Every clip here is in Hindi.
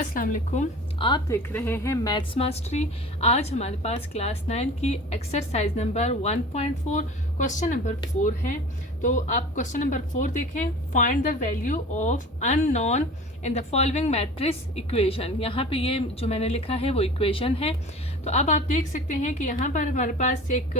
अस्सलाम वालेकुम। आप देख रहे हैं मैथ्स मास्टरी। आज हमारे पास क्लास 9 की एक्सरसाइज नंबर 1.4 क्वेश्चन नंबर 4 है। तो आप क्वेश्चन नंबर 4 देखें। Find the value of unknown in the following matrix equation. यहाँ पे ये जो मैंने लिखा है वो इक्वेशन है। तो अब आप देख सकते हैं कि यहाँ पर हमारे पास एक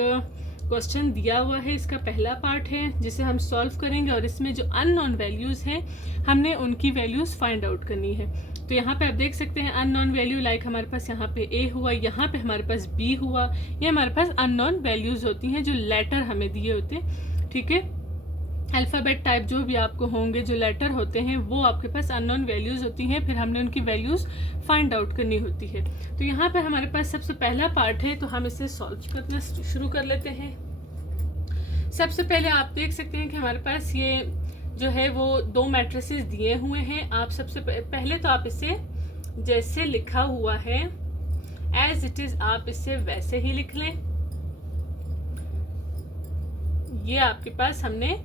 क्वेश्चन दिया हुआ है। इसका पहला पार्ट है जिसे हम सॉल्व करेंगे और इसमें जो अननोन वैल्यूज़ हैं हमने उनकी वैल्यूज़ फाइंड आउट करनी है। तो यहाँ पे आप देख सकते हैं अननोन वैल्यू लाइक हमारे पास यहाँ पे ए हुआ, यहाँ पे हमारे पास बी हुआ। ये हमारे पास अननोन वैल्यूज़ होती हैं जो लेटर हमें दिए होते हैं। ठीक है, अल्फ़ाबेट टाइप जो भी आपको होंगे जो लेटर होते हैं वो आपके पास अननोन वैल्यूज़ होती हैं। फिर हमने उनकी वैल्यूज़ फाइंड आउट करनी होती है। तो यहाँ पर हमारे पास सबसे पहला पार्ट है, तो हम इसे सॉल्व करना शुरू कर लेते हैं। सबसे पहले आप देख सकते हैं कि हमारे पास ये जो है वो दो मैट्रिसेस दिए हुए हैं। आप सबसे पहले तो आप इसे जैसे लिखा हुआ है एज इट इज़ आप इसे वैसे ही लिख लें। ये आपके पास हमने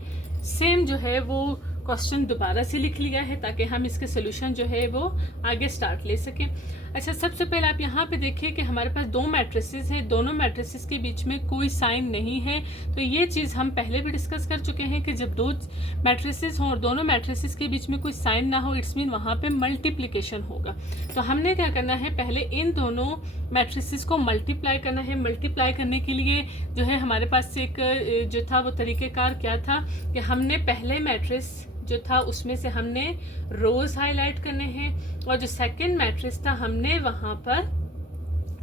सेम जो है वो क्वेश्चन दोबारा से लिख लिया है ताकि हम इसके सोल्यूशन जो है वो आगे स्टार्ट ले सकें। अच्छा, सबसे पहले आप यहाँ पे देखिए कि हमारे पास दो मैट्रिसेस हैं, दोनों मैट्रिसेस के बीच में कोई साइन नहीं है। तो ये चीज़ हम पहले भी डिस्कस कर चुके हैं कि जब दो मैट्रिसेस हों और दोनों मैट्रिसेस के बीच में कोई साइन ना हो, इट्स मीन वहाँ पे मल्टीप्लिकेशन होगा। तो हमने क्या करना है, पहले इन दोनों मैट्रिसेस को मल्टीप्लाई करना है। मल्टीप्लाई करने के लिए जो है हमारे पास एक जो था वो तरीक़ेकार क्या था कि हमने पहले मैट्रिक्स जो था उसमें से हमने रोज हाईलाइट करने हैं और जो सेकंड मैट्रिक्स था हमने वहाँ पर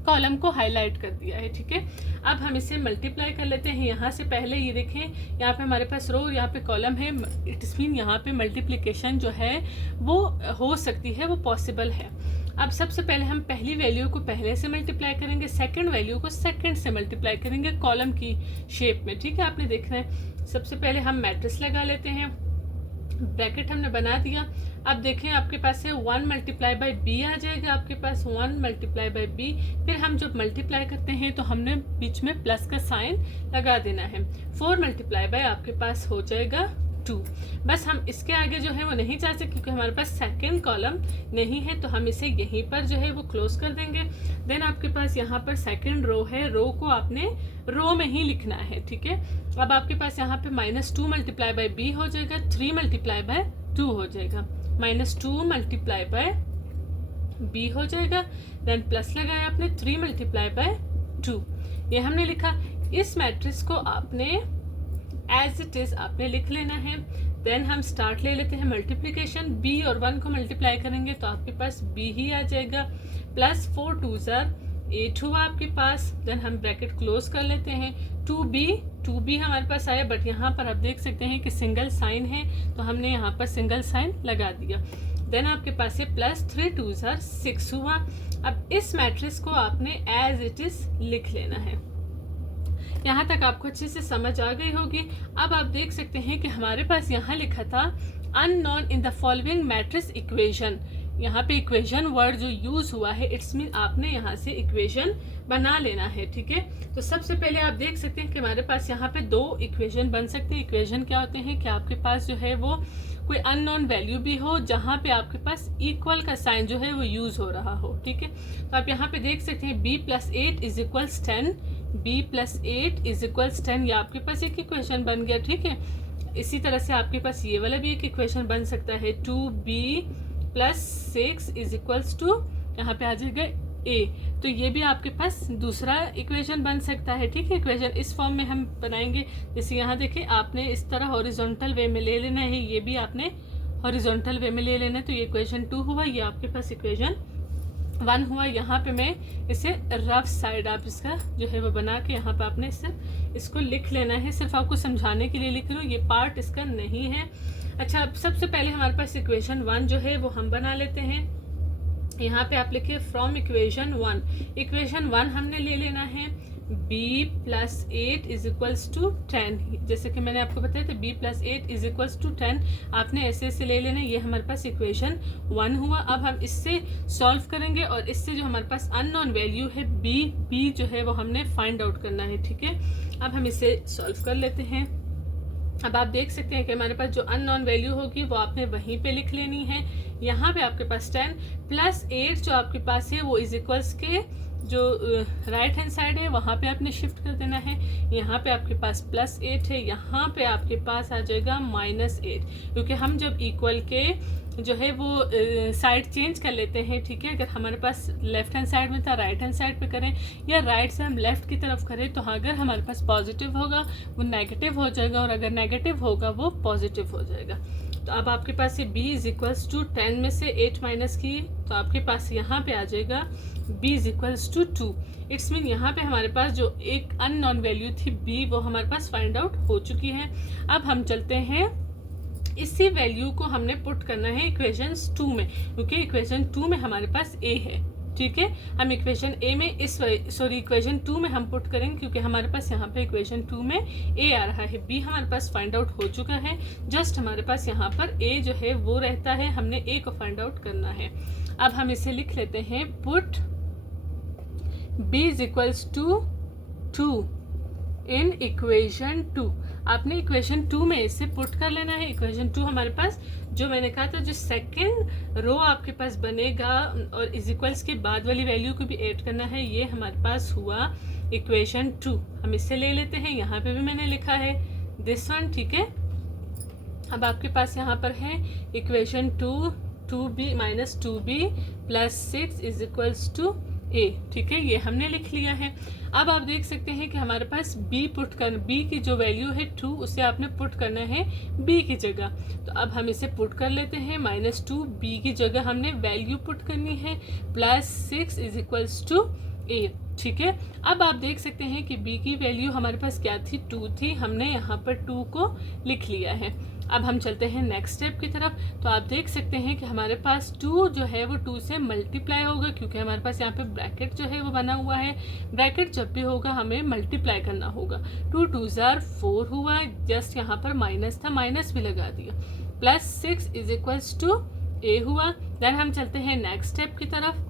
कॉलम को हाईलाइट कर दिया है। ठीक है, अब हम इसे मल्टीप्लाई कर लेते हैं। यहाँ से पहले ये देखें, यहाँ पे हमारे पास रो और यहाँ पे कॉलम है। इट्स मीन यहाँ पे मल्टीप्लिकेशन जो है वो हो सकती है, वो पॉसिबल है। अब सबसे पहले हम पहली वैल्यू को पहले से मल्टीप्लाई करेंगे, सेकंड वैल्यू को सेकंड से मल्टीप्लाई करेंगे कॉलम की शेप में। ठीक है, आपने देखना है। सबसे पहले हम मैट्रिक्स लगा लेते हैं, ब्रैकेट हमने बना दिया। अब देखें आपके पास है 1 मल्टीप्लाई बाई बी आ जाएगा, आपके पास 1 मल्टीप्लाई बाई बी। फिर हम जब मल्टीप्लाई करते हैं तो हमने बीच में प्लस का साइन लगा देना है। 4 मल्टीप्लाई बाई आपके पास हो जाएगा 2। बस हम इसके आगे जो है वो नहीं जा सकते क्योंकि हमारे पास सेकंड कॉलम नहीं है, तो हम इसे यहीं पर जो है वो क्लोज कर देंगे। देन आपके पास यहाँ पर सेकंड रो है, रो को आपने रो में ही लिखना है। ठीक है, अब आपके पास यहाँ पे -2 मल्टीप्लाई बाई बी हो जाएगा, 3 मल्टीप्लाई बाय 2 हो जाएगा, -2 मल्टीप्लाई बाय बी हो जाएगा। देन प्लस लगाया आपने 3 मल्टीप्लाई बाय 2, ये हमने लिखा। इस मैट्रिक्स को आपने एज इट इज आपने लिख लेना है। देन हम स्टार्ट ले लेते हैं मल्टीप्लिकेशन। बी और 1 को मल्टीप्लाई करेंगे तो आपके पास बी ही आ जाएगा, प्लस 4 2 8 हुआ आपके पास। देन हम ब्रैकेट क्लोज कर लेते हैं। 2b हमारे पास आया, बट यहाँ पर आप देख सकते हैं कि सिंगल साइन है तो हमने यहाँ पर सिंगल साइन लगा दिया। देन आपके पास है प्लस 3 2 6 हुआ। अब इस मैट्रिक्स को आपने एज इट इज लिख लेना है। यहाँ तक आपको अच्छे से समझ आ गई होगी। अब आप देख सकते हैं कि हमारे पास यहाँ लिखा था unknown in the following matrix equation. यहाँ पे इक्वेशन वर्ड जो यूज हुआ है, इट्स मीन आपने यहाँ से इक्वेशन बना लेना है। ठीक है, तो सबसे पहले आप देख सकते हैं कि हमारे पास यहाँ पे दो इक्वेशन बन सकते हैं। इक्वेशन क्या होते हैं कि आपके पास जो है वो कोई अननोन वैल्यू भी हो जहाँ पे आपके पास इक्वल का साइन जो है वो यूज हो रहा हो। ठीक है, तो आप यहाँ पे देख सकते हैं b + 8 = 10, b + 8 = 10, ये आपके पास एक इक्वेशन बन गया। ठीक है, इसी तरह से आपके पास ये वाला भी एक इक्वेशन बन सकता है, 2b + 6 = यहाँ पे आ जाएगा a। तो ये भी आपके पास दूसरा इक्वेशन बन सकता है। ठीक है, इक्वेशन इस फॉर्म में हम बनाएंगे। जैसे यहाँ देखें, आपने इस तरह हॉरिजॉन्टल वे में ले लेना है, ये भी आपने हॉरिजॉन्टल वे में ले लेना है। तो ये इक्वेशन 2 हुआ, ये आपके पास इक्वेशन 1 हुआ। यहाँ पे मैं इसे रफ साइड आप इसका जो है वो बना के यहाँ पे आपने इसको लिख लेना है। सिर्फ आपको समझाने के लिए लिख रही हूँ, ये पार्ट इसका नहीं है। अच्छा, अब सबसे पहले हमारे पास इक्वेशन 1 जो है वो हम बना लेते हैं। यहाँ पे आप लिखिए फ्रॉम इक्वेशन 1। इक्वेशन 1 हमने ले लेना है b + 8 = 10। जैसे कि मैंने आपको बताया था b + 8 = 10, आपने ऐसे ऐसे ले लेना। ये हमारे पास इक्वेशन 1 हुआ। अब हम इससे सॉल्व करेंगे और इससे जो हमारे पास अननोन वैल्यू है b जो है वो हमने फाइंड आउट करना है। ठीक है, अब हम इसे सॉल्व कर लेते हैं। अब आप देख सकते हैं कि हमारे पास जो अननोन वैल्यू होगी वो आपने वहीं पे लिख लेनी है। यहाँ पे आपके पास 10 प्लस 8 जो आपके पास है वो इज इक्वल्स के जो राइट हैंड साइड है वहाँ पे आपने शिफ्ट कर देना है। यहाँ पे आपके पास प्लस 8 है, यहाँ पे आपके पास आ जाएगा -8, क्योंकि हम जब इक्वल के जो है वो साइड चेंज कर लेते हैं, ठीक है। अगर हमारे पास लेफ्ट हैंड साइड में था राइट हैंड साइड पे करें, या राइट से हम लेफ्ट की तरफ करें, तो अगर हमारे पास पॉजिटिव होगा वो नेगेटिव हो जाएगा, और अगर नेगेटिव होगा वो पॉजिटिव हो जाएगा। तो अब आपके पास ये b इज इक्वल्स टू 10 में से 8 माइनस की, तो आपके पास यहाँ पे आ जाएगा b is equals to 2। It's mean यहाँ पे हमारे पास जो एक अननोन वैल्यू थी b वो हमारे पास फाइंड आउट हो चुकी है। अब हम चलते हैं, इसी वैल्यू को हमने पुट करना है इक्वेशंस 2 में, क्योंकि इक्वेशन 2 में हमारे पास a है, ठीक है। हम इक्वेशन a में इक्वेशन 2 में हम पुट करेंगे, क्योंकि हमारे पास यहाँ पे इक्वेशन 2 में a आ रहा है, b हमारे पास फाइंड आउट हो चुका है। जस्ट हमारे पास यहाँ पर a जो है वो रहता है, हमने a को फाइंड आउट करना है। अब हम इसे लिख लेते हैं, put b is equals to 2 in equation 2। आपने इक्वेशन 2 में इसे पुट कर लेना है। इक्वेशन 2 हमारे पास जो मैंने कहा था, जो सेकंड रो आपके पास बनेगा और इज इक्वल्स के बाद वाली वैल्यू को भी ऐड करना है, ये हमारे पास हुआ इक्वेशन 2। हम इसे ले लेते हैं, यहाँ पे भी मैंने लिखा है दिस वन, ठीक है। अब आपके पास यहाँ पर है equation 2b minus 2b plus 6 is equals to a, ठीक है, ये हमने लिख लिया है। अब आप देख सकते हैं कि हमारे पास b की जो वैल्यू है 2, उसे आपने पुट करना है b की जगह। तो अब हम इसे पुट कर लेते हैं, -2b की जगह हमने वैल्यू पुट करनी है, +6 इज इक्वल्स टू a, ठीक है। अब आप देख सकते हैं कि b की वैल्यू हमारे पास क्या थी, 2 थी, हमने यहाँ पर 2 को लिख लिया है। अब हम चलते हैं नेक्स्ट स्टेप की तरफ। तो आप देख सकते हैं कि हमारे पास 2 जो है वो 2 से मल्टीप्लाई होगा, क्योंकि हमारे पास यहाँ पे ब्रैकेट जो है वो बना हुआ है। ब्रैकेट जब भी होगा हमें मल्टीप्लाई करना होगा। 2 2s are 4 हुआ, जस्ट यहाँ पर माइनस था, माइनस भी लगा दिया, +6 इज इक्वल्स टू a हुआ। देन हम चलते हैं नेक्स्ट स्टेप की तरफ।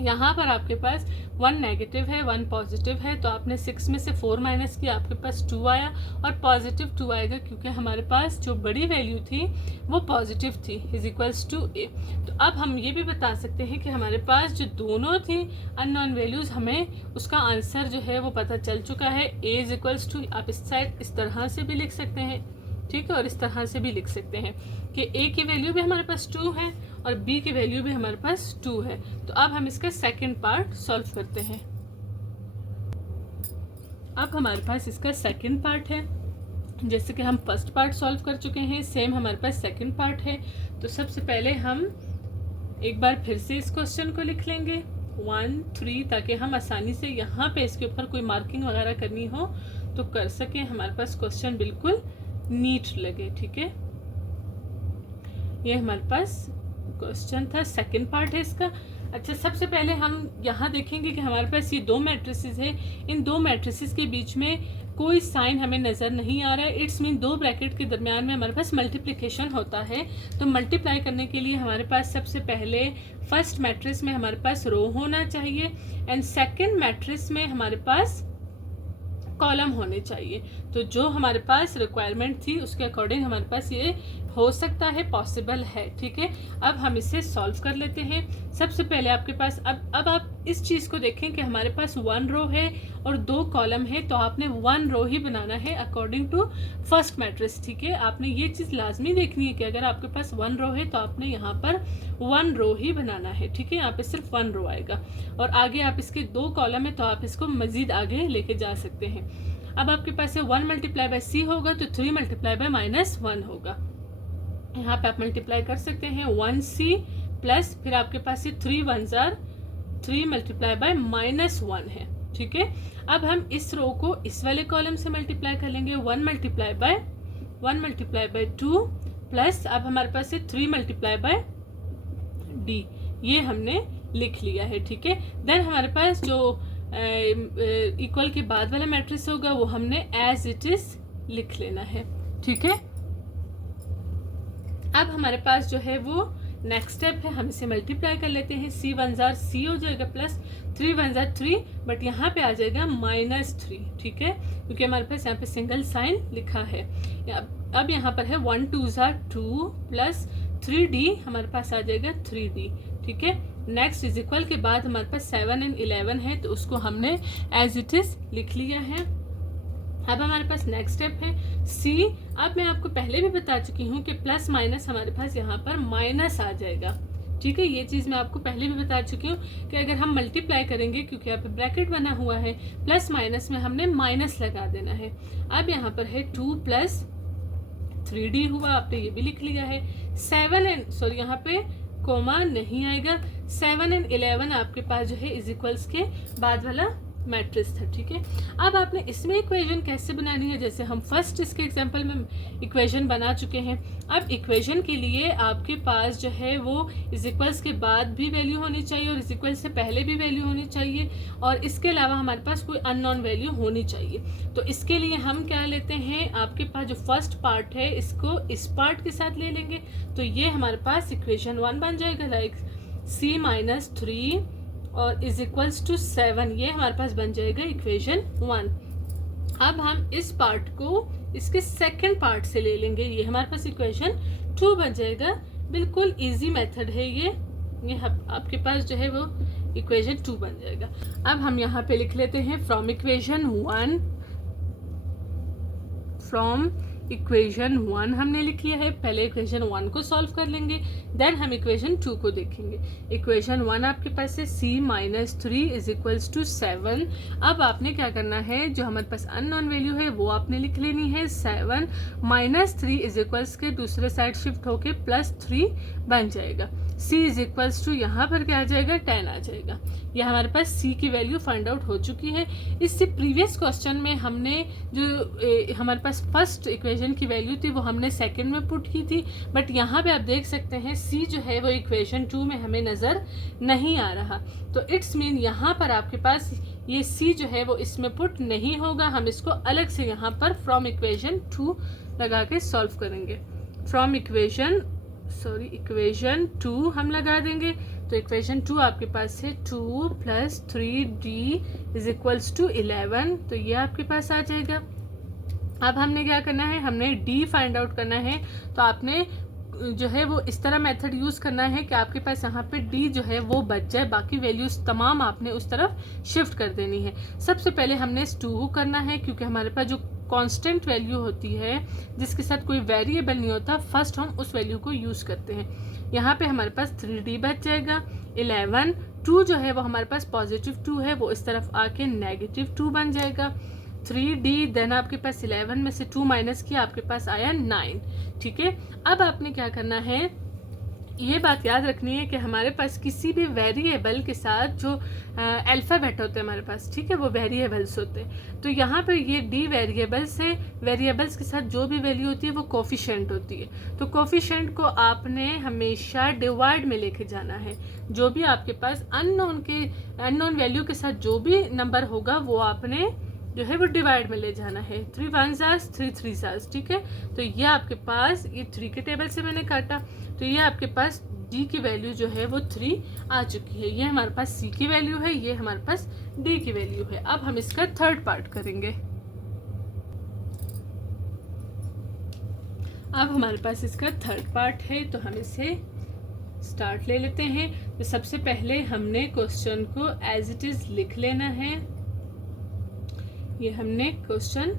यहाँ पर आपके पास 1 नेगेटिव है 1 पॉजिटिव है, तो आपने 6 में से 4 माइनस किया, आपके पास 2 आया, और पॉजिटिव 2 आएगा क्योंकि हमारे पास जो बड़ी वैल्यू थी वो पॉजिटिव थी, इज इक्वल्स टू a। तो अब हम ये भी बता सकते हैं कि हमारे पास जो दोनों थी अननोन वैल्यूज़, हमें उसका आंसर जो है वो पता चल चुका है, a इज इक्वल्स टू, आप इस साइड इस तरह से भी लिख सकते हैं, ठीक है, और इस तरह से भी लिख सकते हैं कि a की वैल्यू भी हमारे पास 2 है और b की वैल्यू भी हमारे पास 2 है। तो अब हम इसका सेकंड पार्ट सॉल्व करते हैं। अब हमारे पास इसका सेकंड पार्ट है, जैसे कि हम फर्स्ट पार्ट सॉल्व कर चुके हैं, सेम हमारे पास सेकंड पार्ट है। तो सबसे पहले हम एक बार फिर से इस क्वेश्चन को लिख लेंगे 1 3, ताकि हम आसानी से यहाँ पे इसके ऊपर कोई मार्किंग वगैरह करनी हो तो कर सकें, हमारे पास क्वेश्चन बिल्कुल नीट लगे, ठीक है। ये हमारे पास क्वेश्चन था, सेकंड पार्ट है इसका। अच्छा, सबसे पहले हम यहाँ देखेंगे कि हमारे पास ये 2 मैट्रिसेस है, इन 2 मैट्रिसेस के बीच में कोई साइन हमें नज़र नहीं आ रहा है। इट्स मीन 2 ब्रैकेट के दरमियान में हमारे पास मल्टीप्लिकेशन होता है। तो मल्टीप्लाई करने के लिए हमारे पास सबसे पहले फर्स्ट मैट्रिक्स में हमारे पास रो होना चाहिए, एंड सेकंड मैट्रिक्स में हमारे पास कॉलम होने चाहिए। तो जो हमारे पास रिक्वायरमेंट थी उसके अकॉर्डिंग हमारे पास ये हो सकता है, पॉसिबल है, ठीक है। अब हम इसे सॉल्व कर लेते हैं। सबसे पहले आपके पास अब आप इस चीज़ को देखें कि हमारे पास 1 रो है और 2 कॉलम है, तो आपने 1 रो ही बनाना है अकॉर्डिंग टू फर्स्ट मैट्रिक्स, ठीक है। आपने ये चीज़ लाजमी देखनी है कि अगर आपके पास 1 रो है तो आपने यहाँ पर 1 रो ही बनाना है, ठीक है। यहाँ पे सिर्फ 1 रो आएगा, और आगे आप इसके 2 कॉलम है तो आप इसको मज़ीद आगे लेके जा सकते हैं। अब आपके पास 1 मल्टीप्लाई बाय c होगा तो 3 मल्टीप्लाई बाय -1 होगा। यहाँ पे आप मल्टीप्लाई कर सकते हैं 1c प्लस, फिर आपके पास ये 3 1s are 3 मल्टीप्लाई बाय -1 है, ठीक है। अब हम इस रो को इस वाले कॉलम से मल्टीप्लाई कर लेंगे, 1 मल्टीप्लाई बाय 2 प्लस, अब हमारे पास ये 3 मल्टीप्लाई बाय d, ये हमने लिख लिया है, ठीक है। देन हमारे पास जो इक्वल के बाद वाला मैट्रिक्स होगा वो हमने एज इट इज लिख लेना है, ठीक है। अब हमारे पास जो है वो नेक्स्ट स्टेप है, हम इसे मल्टीप्लाई कर लेते हैं। सी 1 जार सी हो जाएगा प्लस 3 1 जार 3, बट यहाँ पे आ जाएगा -3, ठीक है, क्योंकि हमारे पास यहाँ पे सिंगल साइन लिखा है। अब यहाँ पर है 1 2 जार 2 प्लस 3d, हमारे पास आ जाएगा 3d, ठीक है। नेक्स्ट इज इक्वल के बाद हमारे पास 7 एंड 11 है, तो उसको हमने एज इट इज लिख लिया है। अब हमारे पास नेक्स्ट स्टेप है सी। अब मैं आपको पहले भी बता चुकी हूँ कि प्लस माइनस हमारे पास यहाँ पर माइनस आ जाएगा, ठीक है। ये चीज़ मैं आपको पहले भी बता चुकी हूँ कि अगर हम मल्टीप्लाई करेंगे, क्योंकि यहाँ पे ब्रैकेट बना हुआ है, प्लस माइनस में हमने माइनस लगा देना है। अब यहाँ पर है 2 प्लस 3d हुआ, आपने ये भी लिख लिया है। 7 एंड सॉरी यहाँ पे कोमा नहीं आएगा, 7 एंड 11 आपके पास जो है इज इक्वल्स के बाद वाला मैट्रिक्स था, ठीक है। अब आपने इसमें इक्वेशन कैसे बनानी है, जैसे हम फर्स्ट इसके एग्जांपल में इक्वेशन बना चुके हैं। अब इक्वेशन के लिए आपके पास जो है वो इज इक्वल्स के बाद भी वैल्यू होनी चाहिए और इज इक्वल्स से पहले भी वैल्यू होनी चाहिए, और इसके अलावा हमारे पास कोई अननोन वैल्यू होनी चाहिए। तो इसके लिए हम क्या लेते हैं, आपके पास जो फर्स्ट पार्ट है इसको इस पार्ट के साथ ले लेंगे, तो ये हमारे पास इक्वेशन 1 बन जाएगा, लाइक c - 3 और इज इक्वल्स टू 7, ये हमारे पास बन जाएगा इक्वेशन 1। अब हम इस पार्ट को इसके सेकंड पार्ट से ले लेंगे, ये हमारे पास इक्वेशन 2 बन जाएगा। बिल्कुल इजी मेथड है ये आपके पास जो है वो इक्वेशन 2 बन जाएगा। अब हम यहाँ पे लिख लेते हैं फ्रॉम इक्वेशन 1 हमने लिख लिया है। पहले इक्वेशन 1 को सॉल्व कर लेंगे, देन हम इक्वेशन 2 को देखेंगे। इक्वेशन 1 आपके पास है c - 3 इज इक्वल्स टू 7। अब आपने क्या करना है, जो हमारे पास अननोन वैल्यू है वो आपने लिख लेनी है। 7 - 3 इज इक्वल्स के दूसरे साइड शिफ्ट होके +3 बन जाएगा। c इज इक्वल्स टू यहाँ पर क्या आ जाएगा, 10 आ जाएगा। यह हमारे पास c की वैल्यू फाइंड आउट हो चुकी है। इससे प्रीवियस क्वेश्चन में हमने जो हमारे पास फर्स्ट इक्वेशन की वैल्यू थी वो हमने सेकंड में पुट की थी, बट यहाँ पे आप देख सकते हैं c जो है वो इक्वेशन 2 में हमें नज़र नहीं आ रहा, तो इट्स मीन यहाँ पर आपके पास ये c जो है वो इसमें पुट नहीं होगा। हम इसको अलग से यहाँ पर फ्रॉम इक्वेशन 2 लगा के सॉल्व करेंगे। फ्रॉम इक्वेशन 2 हम लगा देंगे, तो इक्वेशन 2 आपके पास है 2 + 3d इज इक्वल्स टू 11, तो ये आपके पास आ जाएगा। अब हमने क्या करना है, हमने d फाइंड आउट करना है, तो आपने जो है वो इस तरह मेथड यूज़ करना है कि आपके पास यहाँ पे d जो है वो बच जाए, बाकी वैल्यूज तमाम आपने उस तरफ शिफ्ट कर देनी है। सबसे पहले हमने इस 2 को करना है, क्योंकि हमारे पास जो कांस्टेंट वैल्यू होती है जिसके साथ कोई वेरिएबल नहीं होता, फर्स्ट हम उस वैल्यू को यूज़ करते हैं। यहाँ पे हमारे पास 3d बच जाएगा। 11 2 जो है वो हमारे पास +2 है, वो इस तरफ आके -2 बन जाएगा। 3d देन आपके पास 11 में से 2 माइनस किया, आपके पास आया 9, ठीक है। अब आपने क्या करना है, ये बात याद रखनी है कि हमारे पास किसी भी वेरिएबल के साथ जो अल्फ़ाबेट होते हैं हमारे पास, ठीक है, वो वेरिएबल्स होते हैं। तो यहाँ पर ये d वेरिएबल्स है, वेरिएबल्स के साथ जो भी वैल्यू होती है वो कोफिशिएंट होती है। तो कोफिशिएंट को आपने हमेशा डिवाइड में लेके जाना है। जो भी आपके पास अननोन वैल्यू के साथ जो भी नंबर होगा वो आपने जो है वो डिवाइड में ले जाना है। 3 1 3 3, ठीक है। तो ये आपके पास ये 3 के टेबल से मैंने काटा, तो ये आपके पास d की वैल्यू जो है वो 3 आ चुकी है। ये हमारे पास c की वैल्यू है, ये हमारे पास d की वैल्यू है। अब हम इसका थर्ड पार्ट करेंगे। अब हमारे पास इसका थर्ड पार्ट है, तो हम इसे स्टार्ट ले लेते हैं। तो सबसे पहले हमने क्वेश्चन को एज इट इज़ लिख लेना है। ये हमने क्वेश्चन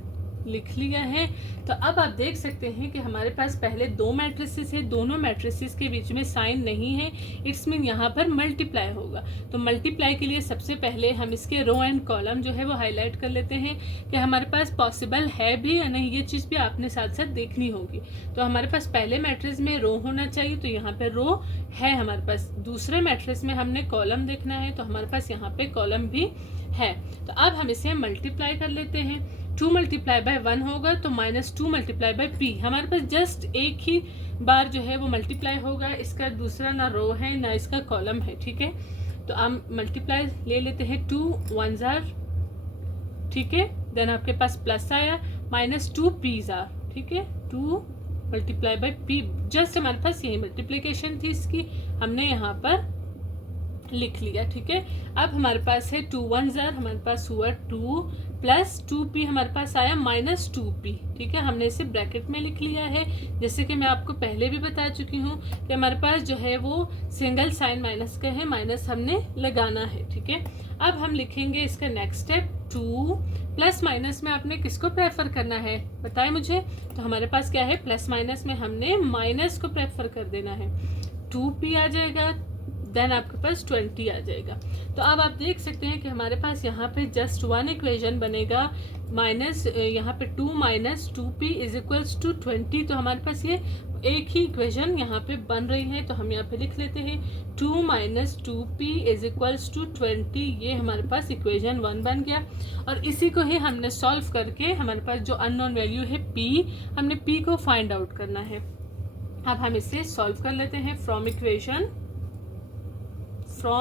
लिख लिया है। तो अब आप देख सकते हैं कि हमारे पास पहले 2 मैट्रिसेस है, दोनों मैट्रिसेस के बीच में साइन नहीं है, इट्स मीन यहाँ पर मल्टीप्लाई होगा। तो मल्टीप्लाई के लिए सबसे पहले हम इसके रो एंड कॉलम जो है वो हाईलाइट कर लेते हैं कि हमारे पास पॉसिबल है भी या नहीं, ये चीज़ भी आपने साथ साथ देखनी होगी। तो हमारे पास पहले मैट्रिक्स में रो होना चाहिए, तो यहाँ पर रो है हमारे पास। दूसरे मैट्रिक्स में हमने कॉलम देखना है, तो हमारे पास यहाँ पे कॉलम भी है। तो अब हम इसे मल्टीप्लाई कर लेते हैं। 2 × 1 होगा, तो -2 × p, हमारे पास जस्ट एक ही बार जो है वो मल्टीप्लाई होगा। इसका दूसरा ना रो है ना इसका कॉलम है, ठीक है। तो हम मल्टीप्लाई ले लेते हैं। 2 1, ठीक है, देन आपके पास प्लस आया, -2 p, ठीक है, 2 मल्टीप्लाई बाय पी, जस्ट हमारे पास यही मल्टीप्लिकेशन थी इसकी, हमने यहाँ पर लिख लिया। ठीक है, अब हमारे पास है 2 1 ज़र, हमारे पास हुआ 2 प्लस 2p हमारे पास आया माइनस 2p। ठीक है, हमने इसे ब्रैकेट में लिख लिया है, जैसे कि मैं आपको पहले भी बता चुकी हूँ कि हमारे पास जो है वो सिंगल साइन माइनस का है, माइनस हमने लगाना है। ठीक है, अब हम लिखेंगे इसका नेक्स्ट स्टेप 2 प्लस माइनस में आपने किसको प्रेफर करना है बताएं मुझे। तो हमारे पास क्या है, प्लस माइनस में हमने माइनस को प्रेफर कर देना है, 2p आ जाएगा, देन आपके पास 20 आ जाएगा। तो अब आप देख सकते हैं कि हमारे पास यहाँ पे जस्ट वन इक्वेशन बनेगा, माइनस यहाँ पे 2 minus 2p is equals to 20। तो हमारे पास ये एक ही इक्वेशन यहाँ पे बन रही है, तो हम यहाँ पे लिख लेते हैं 2 minus 2p is equals to 20। ये हमारे पास इक्वेशन 1 बन गया, और इसी को ही हमने सॉल्व करके हमारे पास जो अननोन वैल्यू है p, हमने p को फाइंड आउट करना है। अब हम इसे सॉल्व कर लेते हैं फ्रॉम इक्वेशन 1।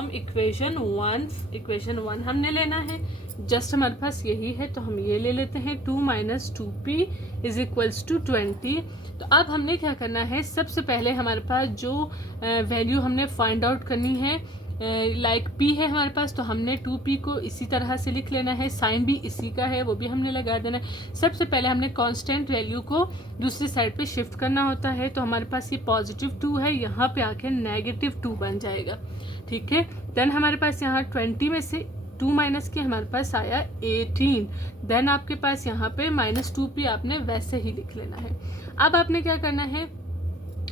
इक्वेशन 1 हमने लेना है, जस्ट हमारे पास यही है, तो हम ये ले लेते हैं 2 minus 2p is equals to 20। तो अब हमने क्या करना है, सबसे पहले हमारे पास जो वैल्यू हमने फाइंड आउट करनी है, लाइक p है हमारे पास, तो हमने 2p को इसी तरह से लिख लेना है, साइन भी इसी का है वो भी हमने लगा देना है। सबसे पहले हमने कांस्टेंट वैल्यू को दूसरी साइड पे शिफ्ट करना होता है, तो हमारे पास ये पॉजिटिव 2 है, यहाँ पे आके नेगेटिव 2 बन जाएगा। ठीक है, देन हमारे पास यहाँ 20 में से 2 माइनस के हमारे पास आया 18, देन आपके पास यहाँ पे माइनस 2p आपने वैसे ही लिख लेना है। अब आपने क्या करना है,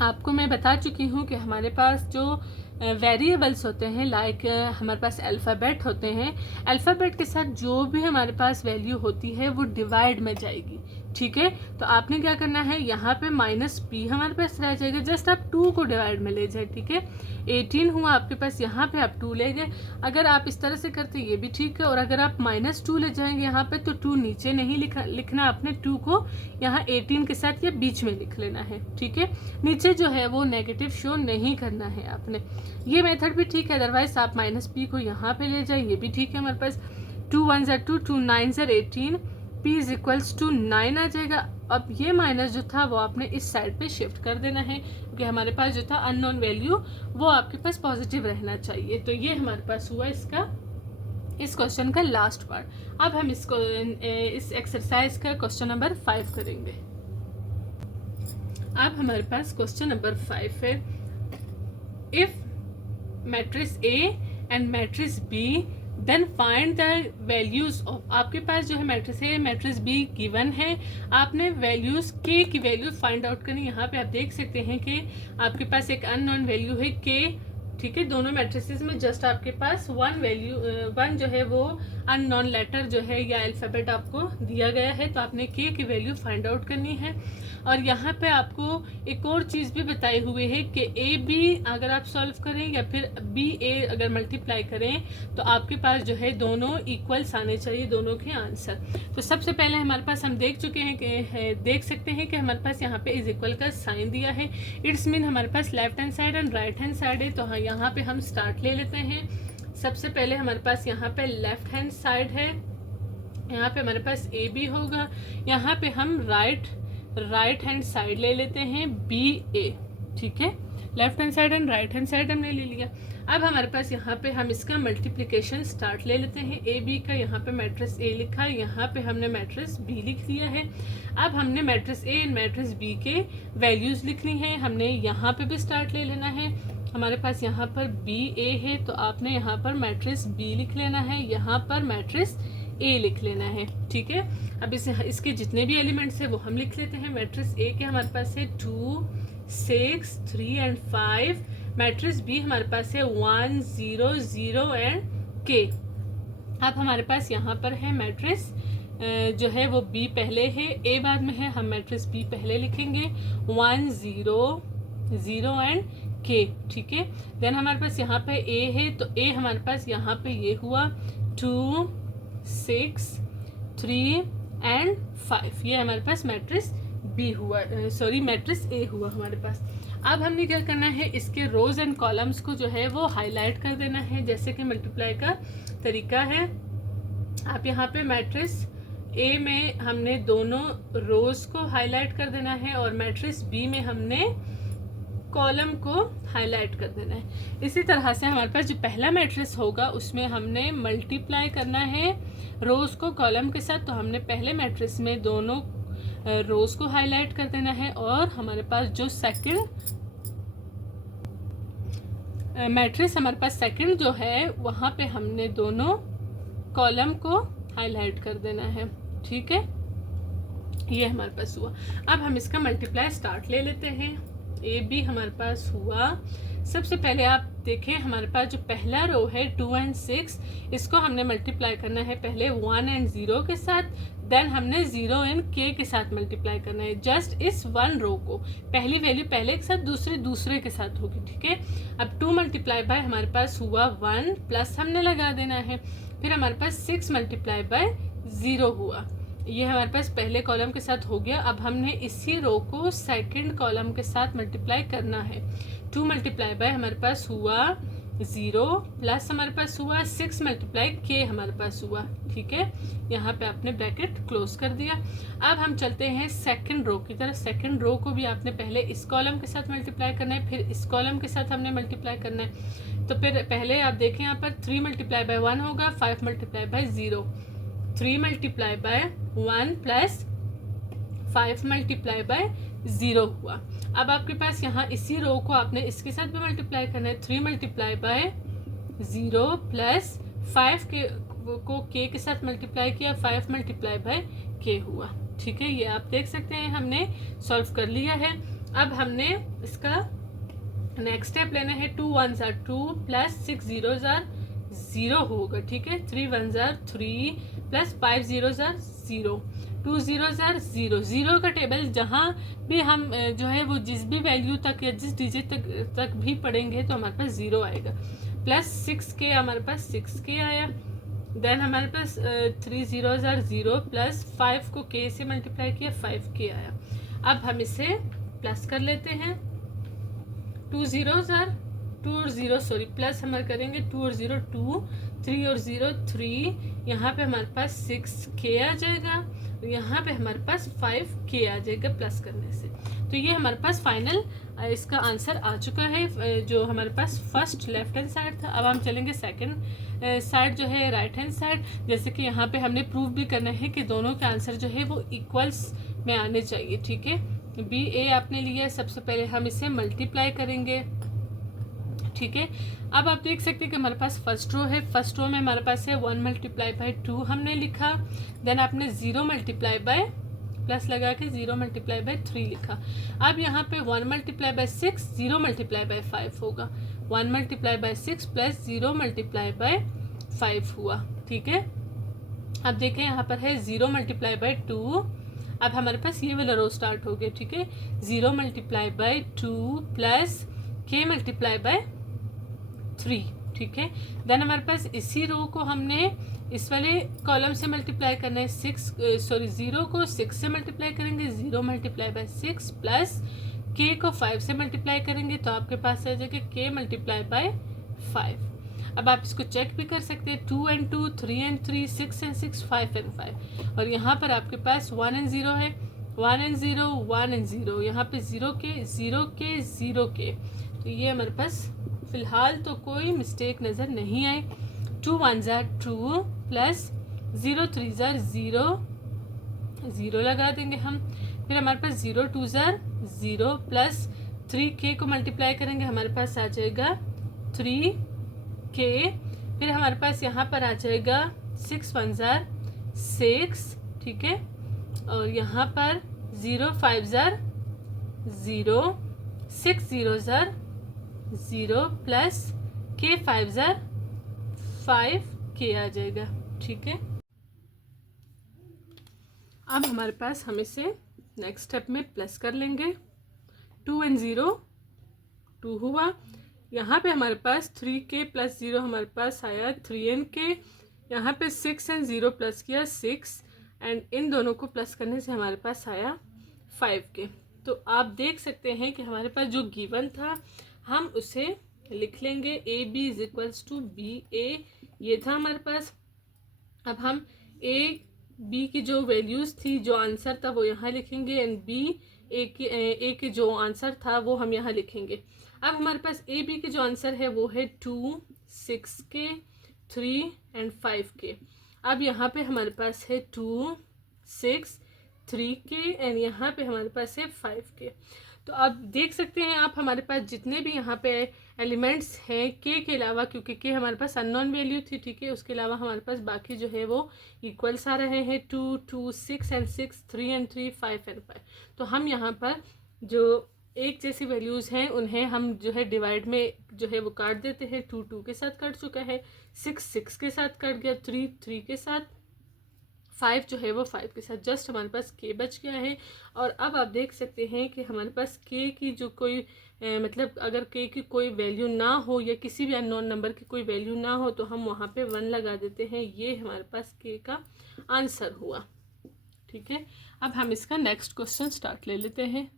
आपको मैं बता चुकी हूँ कि हमारे पास जो वेरिएबल्स होते हैं, लाइक हमारे पास अल्फ़ाबेट होते हैं, अल्फ़ाबेट के साथ जो भी हमारे पास वैल्यू होती है वो डिवाइड में जाएगी। ठीक है, तो आपने क्या करना है, यहाँ पे माइनस p हमारे पास रह जाएगा, जस्ट आप 2 को डिवाइड में ले जाए। ठीक है, 18 हुआ आपके पास, यहाँ पे आप 2 ले गए। अगर आप इस तरह से करते ये भी ठीक है, और अगर आप माइनस 2 ले जाएंगे यहाँ पे, तो 2 नीचे नहीं लिखना आपने, 2 को यहाँ 18 के साथ ये बीच में लिख लेना है। ठीक है, नीचे जो है वो नेगेटिव शो नहीं करना है आपने। ये मेथड भी ठीक है, अदरवाइज आप माइनस p को यहाँ पे ले जाए, ये भी ठीक है। हमारे पास 2 1 ज़र 2, 2 9 ज़र 18, p इज इक्वल्स टू 9 आ जाएगा। अब ये माइनस जो था वो आपने इस साइड पे शिफ्ट कर देना है, क्योंकि हमारे पास जो था अननोन वैल्यू वो आपके पास पॉजिटिव रहना चाहिए। तो ये हमारे पास हुआ इसका, इस क्वेश्चन का लास्ट पार्ट। अब हम इसको इस एक्सरसाइज का क्वेश्चन नंबर 5 करेंगे। अब हमारे पास क्वेश्चन नंबर 5 है, if matrix A and matrix B then find the values of, आपके पास जो है matrix A matrix B given है, आपने वैल्यूज K की वैल्यू फाइंड आउट करनी। यहाँ पे आप देख सकते हैं कि आपके पास एक अननोन वैल्यू है K। ठीक है, दोनों मैट्रिसेस में जस्ट आपके पास वन जो है वो अननोन लेटर जो है या अल्फ़ाबेट आपको दिया गया है, तो आपने K की वैल्यू फाइंड आउट करनी है। और यहाँ पे आपको एक और चीज़ भी बताई हुई है कि AB अगर आप सॉल्व करें या फिर BA अगर मल्टीप्लाई करें, तो आपके पास जो है दोनों इक्वल्स आने चाहिए, दोनों के आंसर। तो सबसे पहले हमारे पास हम देख चुके हैं कि देख सकते हैं कि हमारे पास यहाँ पे इज इक्वल का साइन दिया है, इट्स मीन हमारे पास left hand side and right hand side है। तो हाँ, यहाँ पे हम स्टार्ट ले लेते हैं। सबसे पहले हमारे पास यहाँ पे लेफ्ट हैंड साइड है, यहाँ पे हमारे पास AB होगा, यहाँ पे हम राइट हैंड साइड ले लेते हैं BA। ठीक है, left hand side and right hand side हमने ले लिया। अब हमारे पास यहाँ पे हम इसका मल्टीप्लिकेशन स्टार्ट ले लेते हैं। AB का यहाँ पे मैट्रिक्स A लिखा है, यहाँ पे हमने मैट्रिक्स B लिख लिया है। अब हमने matrix A and matrix B के वैल्यूज़ लिखनी है, हमने यहाँ पे भी स्टार्ट ले लेना है। हमारे पास यहाँ पर BA है, तो आपने यहाँ पर मैट्रिक्स B लिख लेना है, यहाँ पर मैट्रिक्स A लिख लेना है। ठीक है, अब इसके जितने भी एलिमेंट्स हैं वो हम लिख लेते हैं। मैट्रिक्स A के हमारे पास है 2 6 3 एंड 5, मैट्रिक्स B हमारे पास है 1 0 0 एंड K। अब हमारे पास यहाँ पर है मैट्रिक्स जो है वो B पहले है, A बाद में है, हम मैट्रिक्स B पहले लिखेंगे 1 0 0 एंड K। ठीक है, देन हमारे पास यहाँ पे A है, तो A हमारे पास यहाँ पे ये हुआ 2 6 3 एंड 5, ये हमारे पास मैट्रिक्स B हुआ, सॉरी मैट्रिक्स A हुआ हमारे पास। अब हमने क्या करना है, इसके रोज एंड कॉलम्स को जो है वो हाईलाइट कर देना है, जैसे कि मल्टीप्लाई का तरीका है। आप यहाँ पे मैट्रिक्स ए में हमने दोनों रोज को हाईलाइट कर देना है और मैट्रिक्स बी में हमने कॉलम को हाईलाइट कर देना है। इसी तरह से हमारे पास जो पहला मैट्रिक्स होगा उसमें हमने मल्टीप्लाई करना है रोज को कॉलम के साथ, तो हमने पहले मैट्रिक्स में दोनों रोज को हाईलाइट कर देना है और हमारे पास जो सेकंड मैट्रिक्स हमारे पास सेकंड जो है वहाँ पे हमने दोनों कॉलम को हाईलाइट कर देना है। ठीक है, ये हमारे पास हुआ। अब हम इसका मल्टीप्लाई स्टार्ट ले लेते हैं। ए बी हमारे पास हुआ। सबसे पहले आप देखें हमारे पास जो पहला रो है 2 एंड 6, इसको हमने मल्टीप्लाई करना है पहले 1 एंड 0 के साथ, देन हमने 0 एंड k के साथ मल्टीप्लाई करना है। जस्ट इस वन रो को पहली वैल्यू पहले के साथ दूसरे के साथ होगी। ठीक है, अब 2 मल्टीप्लाई बाय हमारे पास हुआ 1 प्लस हमने लगा देना है, फिर हमारे पास 6 मल्टीप्लाई बाय 0 हुआ। ये हमारे पास पहले कॉलम के साथ हो गया। अब हमने इसी रो को सेकंड कॉलम के साथ मल्टीप्लाई करना है। 2 मल्टीप्लाई बाय हमारे पास हुआ 0 प्लस हमारे पास हुआ 6 मल्टीप्लाई k हमारे पास हुआ। ठीक है, यहाँ पे आपने ब्रैकेट क्लोज कर दिया। अब हम चलते हैं सेकंड रो की तरफ। सेकंड रो को भी आपने पहले इस कॉलम के साथ मल्टीप्लाई करना है, फिर इस कॉलम के साथ हमने मल्टीप्लाई करना है। तो फिर पहले आप देखें यहाँ पर 3 मल्टीप्लाई बाय 1 होगा, 5 multiply by 0, 3 multiply by 1 plus 5 multiply by 0 हुआ। अब आपके पास यहाँ इसी रो को आपने इसके साथ भी मल्टीप्लाई करना है। 3 मल्टीप्लाई बाय 0 प्लस 5 को k के साथ मल्टीप्लाई किया, 5 मल्टीप्लाई बाय k हुआ। ठीक है, ये आप देख सकते हैं हमने सॉल्व कर लिया है। अब हमने इसका नेक्स्ट स्टेप लेना है। 2 1s are 2 plus 6 0s are 0 होगा। ठीक है, 3 1s are 3 plus 5 0s are 0, 2 0s are 0। 0 का टेबल जहाँ भी हम जो है वो जिस भी वैल्यू तक या जिस डिजिट तक भी पढ़ेंगे तो हमारे पास 0 आएगा। प्लस 6k हमारे पास 6k आया, देन हमारे पास 3 0s are 0 प्लस 5 को k से मल्टीप्लाई किया, 5k आया। अब हम इसे प्लस कर लेते हैं। 2 0s are 2 और 0 सॉरी प्लस हमारे करेंगे 2 और 0 2, 3 और 0 3, यहाँ पे हमारे पास 6k आ जाएगा, यहाँ पे हमारे पास 5k आ जाएगा प्लस करने से। तो ये हमारे पास फाइनल इसका आंसर आ चुका है, जो हमारे पास फर्स्ट लेफ्ट हैंड साइड था। अब हम चलेंगे सेकंड साइड जो है राइट हैंड साइड। जैसे कि यहाँ पे हमने प्रूव भी करना है कि दोनों के आंसर जो है वो इक्वल्स में आने चाहिए। ठीक है, बी ए आपने लिया, सबसे पहले हम इसे मल्टीप्लाई करेंगे। ठीक है, अब आप देख सकते हैं कि हमारे पास फर्स्ट रो है। फर्स्ट रो में हमारे पास है 1 मल्टीप्लाई बाय 2 हमने लिखा, देन आपने 0 मल्टीप्लाई बाय प्लस लगा के 0 मल्टीप्लाई बाय 3 लिखा। अब यहाँ पे 1 मल्टीप्लाई बाय 6 0 मल्टीप्लाई बाय 5 होगा, 1 multiply by 6 plus 0 multiply by 5 हुआ। ठीक है, अब देखें यहाँ पर है 0 मल्टीप्लाई बाय 2। अब हमारे पास ये वाला रो स्टार्ट हो गया। ठीक है, 0 multiply by 2 plus k multiply by 3। ठीक है, देन हमारे पास इसी रो को हमने इस वाले कॉलम से मल्टीप्लाई करना है। 0 को 6 से मल्टीप्लाई करेंगे, 0 मल्टीप्लाई बाय 6 प्लस k को 5 से मल्टीप्लाई करेंगे तो आपके पास आ जाएगा k मल्टीप्लाई बाय 5। अब आप इसको चेक भी कर सकते हैं, 2 and 2, 3 and 3, 6 and 6, 5 and 5। और यहाँ पर आपके पास 1 and 0 है, 1 and 0, 1 and 0, यहाँ पे 0 के 0 के 0 के। तो ये हमारे पास फिलहाल तो कोई मिस्टेक नज़र नहीं आई। 2 1s are 2 plus 0 3s are 0, 0 लगा देंगे हम। फिर हमारे पास 0 2s are 0 प्लस 3k को मल्टीप्लाई करेंगे, हमारे पास आ जाएगा 3k। फिर हमारे पास यहाँ पर आ जाएगा 6 1s are 6। ठीक है, और यहाँ पर 0 5s are 0, 6 0s are 0 plus k 5s are 5k आ जाएगा। ठीक है, अब हमारे पास हम इसे नेक्स्ट स्टेप में प्लस कर लेंगे। 2 and 0 2 हुआ, यहाँ पे हमारे पास 3k प्लस 0 हमारे पास आया 3k, यहाँ पे 6 and 0 प्लस किया 6, एंड इन दोनों को प्लस करने से हमारे पास आया 5k। तो आप देख सकते हैं कि हमारे पास जो गिवन था हम उसे लिख लेंगे, A B is equals to B A, ये था हमारे पास। अब हम ए बी की जो वैल्यूज़ थी, जो आंसर था वो यहाँ लिखेंगे, एंड बी ए के जो आंसर था वो हम यहाँ लिखेंगे। अब हमारे पास ए बी के जो आंसर है वो है 2, 6 के, 3 एंड 5 के। अब यहाँ पे हमारे पास है 2, 6, 3 के एंड यहाँ पे हमारे पास है 5 के। तो आप देख सकते हैं आप हमारे पास जितने भी यहाँ पे एलिमेंट्स हैं के अलावा, क्योंकि के हमारे पास अननोन वैल्यू थी, ठीक है, उसके अलावा हमारे पास बाकी जो है वो इक्वल्स आ रहे हैं, 2, 2, 6 एंड 6, 3 एंड 3, 5 एंड 5। तो हम यहाँ पर जो एक जैसी वैल्यूज़ हैं उन्हें हम जो है डिवाइड में जो है वो काट देते हैं। 2, 2 के साथ कट चुका है, 6, 6 के साथ कट गया, 3, 3 के साथ, 5 जो है वो 5 के साथ, जस्ट हमारे पास के बच गया है। और अब आप देख सकते हैं कि हमारे पास के की जो कोई मतलब अगर के की कोई वैल्यू ना हो या किसी भी अननोन नंबर की कोई वैल्यू ना हो तो हम वहाँ पे 1 लगा देते हैं। ये हमारे पास के का आंसर हुआ, ठीक है। अब हम इसका नेक्स्ट क्वेश्चन स्टार्ट ले लेते हैं।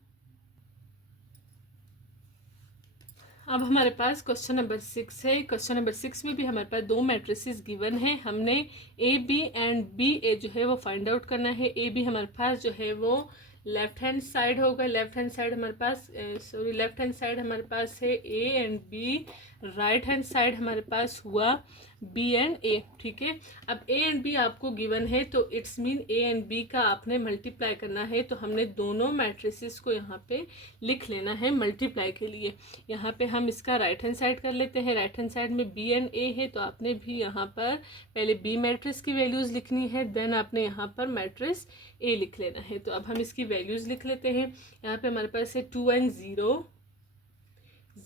अब हमारे पास क्वेश्चन नंबर 6 है। क्वेश्चन नंबर 6 में भी हमारे पास दो मैट्रिसेस गिवन है। हमने ए बी एंड बी ए जो है वो फाइंड आउट करना है। ए बी हमारे पास जो है वो लेफ्ट हैंड साइड होगा, लेफ्ट हैंड साइड हमारे पास लेफ्ट हैंड साइड हमारे पास है A and B, right hand side हमारे पास हुआ बी एंड ए, ठीक है। अब ए एंड बी आपको गिवन है तो it's mean A and B का आपने मल्टीप्लाई करना है। तो हमने दोनों मैट्रिसेस को यहाँ पे लिख लेना है मल्टीप्लाई के लिए। यहाँ पे हम इसका राइट हैंड साइड कर लेते हैं। राइट हैंड साइड में बी एंड ए है तो आपने भी यहाँ पर पहले बी मैट्रिक्स की वैल्यूज़ लिखनी है, देन आपने यहाँ पर मैट्रिक्स ए लिख लेना है। तो अब हम इसकी वैल्यूज़ लिख लेते हैं। यहाँ पे हमारे पास है 2 एंड 0,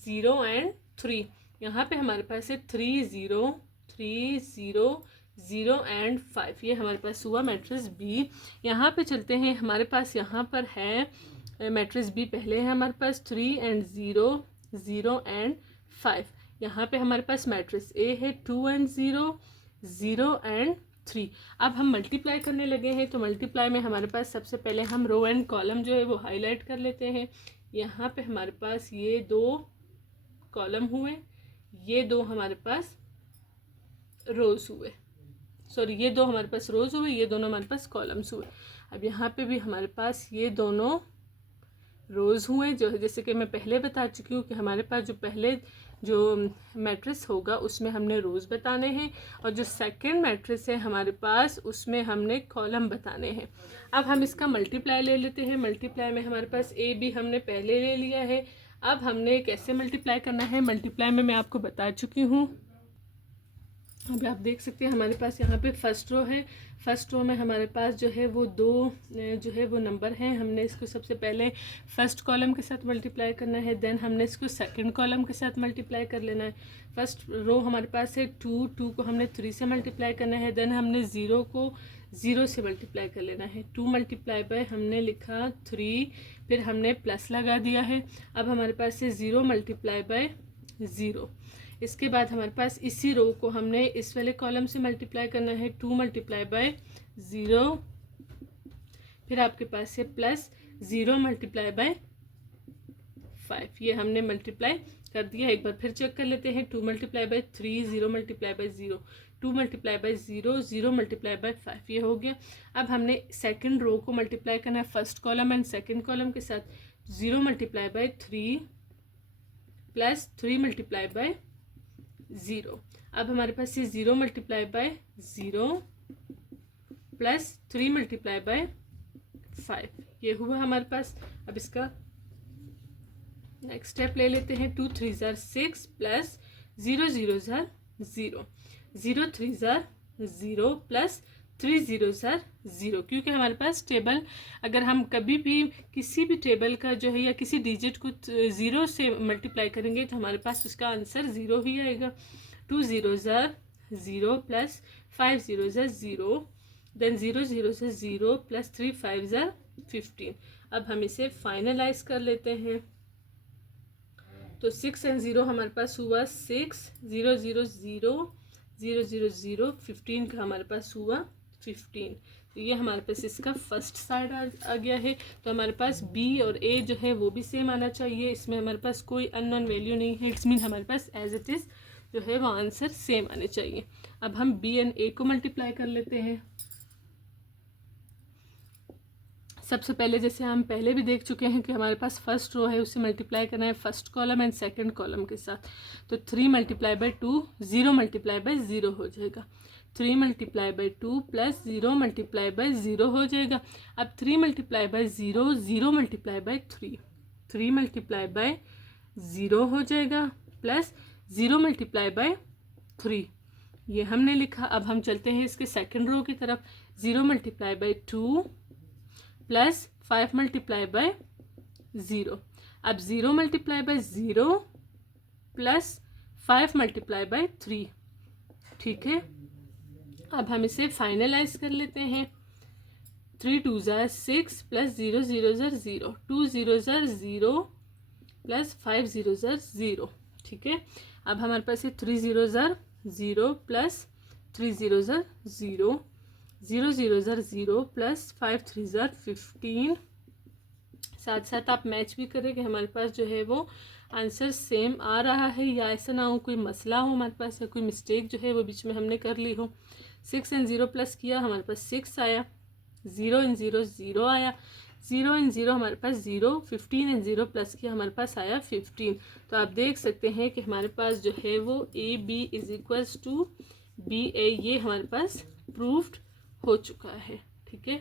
0 एंड 3। यहाँ पे हमारे पास है 3, 0, 3, 0, 0 एंड 5। ये हमारे पास हुआ मैट्रिक्स बी। यहाँ पे चलते हैं, हमारे पास यहाँ पर है मैट्रिक्स बी पहले है हमारे पास 3 एंड 0, 0 एंड 5। यहाँ पे हमारे पास मैट्रिक्स ए है 2 एंड 0, 0 एंड 3। अब हम मल्टीप्लाई करने लगे हैं तो मल्टीप्लाई में हमारे पास सबसे पहले हम रो एंड कॉलम जो है वो हाईलाइट कर लेते हैं। यहाँ पे हमारे पास ये दो कॉलम हुए, ये दो हमारे पास रोज हुए, सॉरी ये दो हमारे पास रोज हुए, ये दोनों हमारे पास कॉलम्स हुए। अब यहाँ पे भी हमारे पास ये दोनों रोज हुए, जो है जैसे कि मैं पहले बता चुकी हूँ कि हमारे पास जो पहले जो मैट्रिक्स होगा उसमें हमने रोज बताने हैं और जो सेकंड मैट्रिक्स है हमारे पास उसमें हमने कॉलम बताने हैं। अब हम इसका मल्टीप्लाई ले लेते हैं। मल्टीप्लाई में हमारे पास ए बी हमने पहले ले लिया है। अब हमने कैसे मल्टीप्लाई करना है, मल्टीप्लाई में मैं आपको बता चुकी हूँ। अभी आप देख सकते हैं हमारे पास यहाँ पे फर्स्ट रो है। फर्स्ट रो में हमारे पास जो है वो दो जो है वो नंबर हैं। हमने इसको सबसे पहले फर्स्ट कॉलम के साथ मल्टीप्लाई करना है, देन हमने इसको सेकंड कॉलम के साथ मल्टीप्लाई कर लेना है। फर्स्ट रो हमारे पास है 2, 2 को हमने 3 से मल्टीप्लाई करना है, देन हमने 0 को 0 से मल्टीप्लाई कर लेना है। 2 मल्टीप्लाई बाय हमने लिखा 3, फिर हमने प्लस लगा दिया है। अब हमारे पास है 0 मल्टीप्लाई बाय 0। इसके बाद हमारे पास इसी रो को हमने इस वाले कॉलम से मल्टीप्लाई करना है, 2 मल्टीप्लाई बाय 0, फिर आपके पास है प्लस 0 मल्टीप्लाई बाय 5। ये हमने मल्टीप्लाई कर दिया। एक बार फिर चेक कर लेते हैं। 2 multiply by 3, 0 multiply by 0, 2 multiply by 0, 0 multiply by 5। ये हो गया। अब हमने सेकंड रो को मल्टीप्लाई करना है first column and second column के साथ। 0 multiply by 3 plus 3 multiply by 0। अब हमारे पास ये 0 multiply by 0 plus 3 multiply by 5। ये हुआ हमारे पास। अब इसका नेक्स्ट स्टेप ले लेते हैं। 2 3 ज़ार 6 प्लस 0 0 ज़ार 0, 0 3 ज़ार 0 प्लस 3 0 ज़ार 0। क्योंकि हमारे पास टेबल अगर हम कभी भी किसी भी टेबल का जो है या किसी डिजिट को 0 से मल्टीप्लाई करेंगे तो हमारे पास उसका आंसर 0 ही आएगा। 2 0 ज़ार 0 प्लस 5 0 ज़ार 0, देन 0 0 ज़ार 0 प्लस 3 5 ज़ार 15। अब हम इसे फाइनलाइज कर लेते हैं। तो 6 एंड 0 हमारे पास हुआ 6, 0 0 0, 0 0 0, 15 का हमारे पास हुआ 15। तो ये हमारे पास इसका फर्स्ट साइड आ गया है। तो हमारे पास बी और ए जो है वो भी सेम आना चाहिए। इसमें हमारे पास कोई अननोन वैल्यू नहीं है। इट्स मीन हमारे पास एज इट इज़ जो है वो आंसर सेम आने चाहिए। अब हम बी एंड ए को मल्टीप्लाई कर लेते हैं। सबसे पहले जैसे हम पहले भी देख चुके हैं कि हमारे पास फर्स्ट रो है, उसे मल्टीप्लाई करना है first column and second column के साथ। तो 3 मल्टीप्लाई बाई 2 0 मल्टीप्लाई बाई 0 हो जाएगा। 3 multiply by 2 plus 0 multiply by 0 हो जाएगा। अब 3 multiply by 0 0 multiply by 3, 3 multiply by 0 हो जाएगा प्लस 0 मल्टीप्लाई बाई 3, ये हमने लिखा। अब हम चलते हैं इसके सेकंड रो की तरफ। 0 multiply by 2 plus 5 multiply by 0। अब 0 multiply by 0 plus 5 multiply by 3, ठीक है। अब हम इसे फाइनलाइज कर लेते हैं। 3 2 ज़ार 6 प्लस 0 0 ज़ार 0, 2 0 ज़ार 0 प्लस 5 0 ज़ार 0, ठीक है। अब हमारे पास ये 3 0 ज़ार 0 प्लस 3 0 ज़ार 0, 0 0 ज़ार 0 प्लस 5 3 ज़ार 15। साथ साथ आप मैच भी करें कि हमारे पास जो है वो आंसर सेम आ रहा है, या ऐसा ना हो कोई मसला हो हमारे पास, या कोई मिस्टेक जो है वो बीच में हमने कर ली हो। 6 एंड 0 प्लस किया, हमारे पास 6 आया। 0 एंड 0 0 आया। 0 एंड 0 हमारे पास 0। 15 एंड 0 प्लस किया, हमारे पास आया 15। तो आप देख सकते हैं कि हमारे पास जो है वो AB is equals to BA, ये हमारे पास प्रूफ्ड हो चुका है, ठीक है।